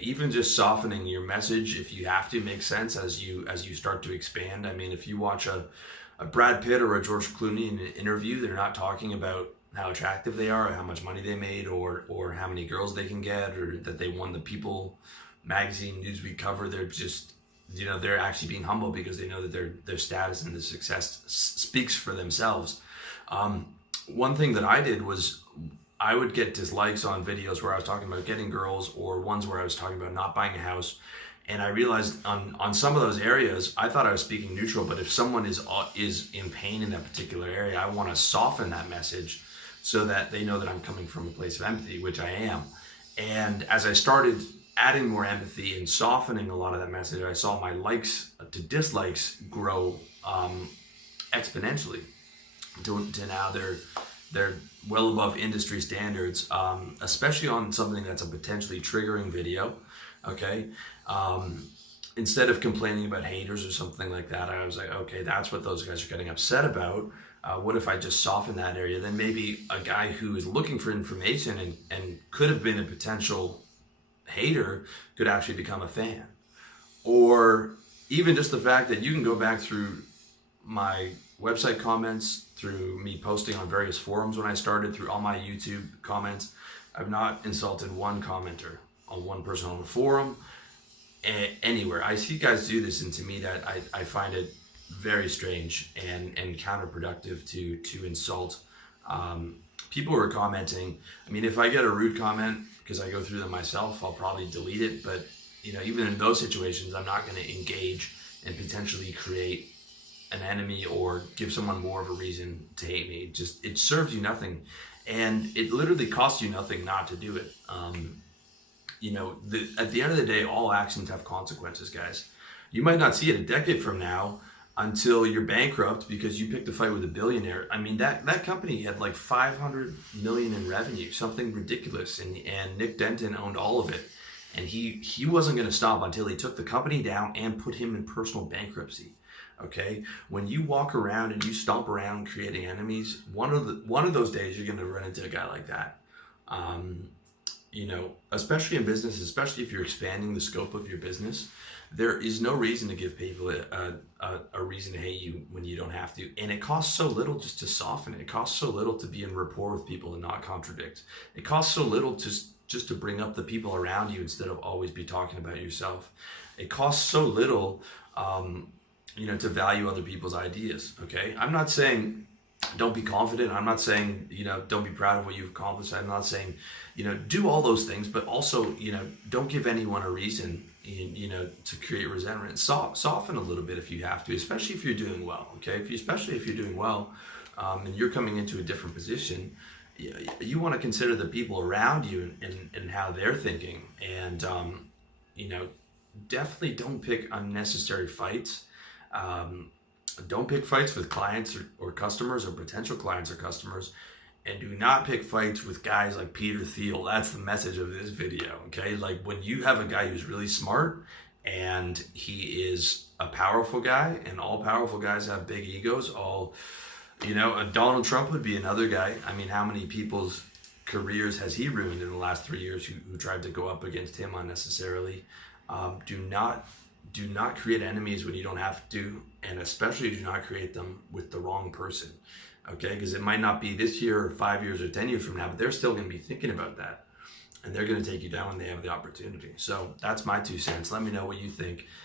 Even just softening your message, if you have to, makes sense as you start to expand. I mean, if you watch a Brad Pitt or a George Clooney in an interview, they're not talking about how attractive they are, or how much money they made, or how many girls they can get, or that they won the People magazine Newsweek cover. They're just, they're actually being humble because they know that their status and the success speaks for themselves. One thing that I did was I would get dislikes on videos where I was talking about getting girls, or ones where I was talking about not buying a house. And I realized on some of those areas, I thought I was speaking neutral, but if someone is in pain in that particular area, I want to soften that message so that they know that I'm coming from a place of empathy, which I am. And as I started adding more empathy and softening a lot of that message, I saw my likes to dislikes grow exponentially to now they're well above industry standards, especially on something that's a potentially triggering video. Okay. Instead of complaining about haters or something like that, I was like, okay, that's what those guys are getting upset about. What if I just soften that area? Then maybe a guy who is looking for information and could have been a potential hater could actually become a fan. Or even just the fact that you can go back through my website comments, through me posting on various forums when I started, through all my YouTube comments. I've not insulted one commenter on one person on the forum, anywhere. I see guys do this, and to me that I find it very strange and counterproductive to insult people who are commenting. I mean, if I get a rude comment, because I go through them myself, I'll probably delete it. But even in those situations, I'm not going to engage and potentially create an enemy or give someone more of a reason to hate me. It serves you nothing, and it literally costs you nothing not to do it. At the end of the day, all actions have consequences, guys. You might not see it a decade from now until you're bankrupt because you picked a fight with a billionaire. I mean, that company had like 500 million in revenue, something ridiculous, and Nick Denton owned all of it. And he wasn't going to stop until he took the company down and put him in personal bankruptcy. Okay, when you walk around and you stomp around creating enemies, one of those days you're going to run into a guy like that. Especially in business, especially if you're expanding the scope of your business, there is no reason to give people a reason to hate you when you don't have to. And it costs so little just to soften it. It costs so little to be in rapport with people and not contradict. It costs so little just to bring up the people around you instead of always be talking about yourself. It costs so little, to value other people's ideas. Okay, I'm not saying don't be confident. I'm not saying, don't be proud of what you've accomplished. I'm not saying, do all those things, but also, don't give anyone a reason, to create resentment. Soften a little bit if you have to, especially if you're doing well. Okay, especially if you're doing well, and you're coming into a different position, you want to consider the people around you and how they're thinking, and definitely don't pick unnecessary fights. Don't pick fights with clients or customers or potential clients or customers, and do not pick fights with guys like Peter Thiel. That's the message of this video, okay? Like, when you have a guy who's really smart and he is a powerful guy, and all powerful guys have big egos, Donald Trump would be another guy. I mean, how many people's careers has he ruined in the last 3 years who tried to go up against him unnecessarily? Do not create enemies when you don't have to, and especially do not create them with the wrong person, okay? Because it might not be this year or 5 years or 10 years from now, but they're still going to be thinking about that, and they're going to take you down when they have the opportunity. So that's my 2 cents. Let me know what you think.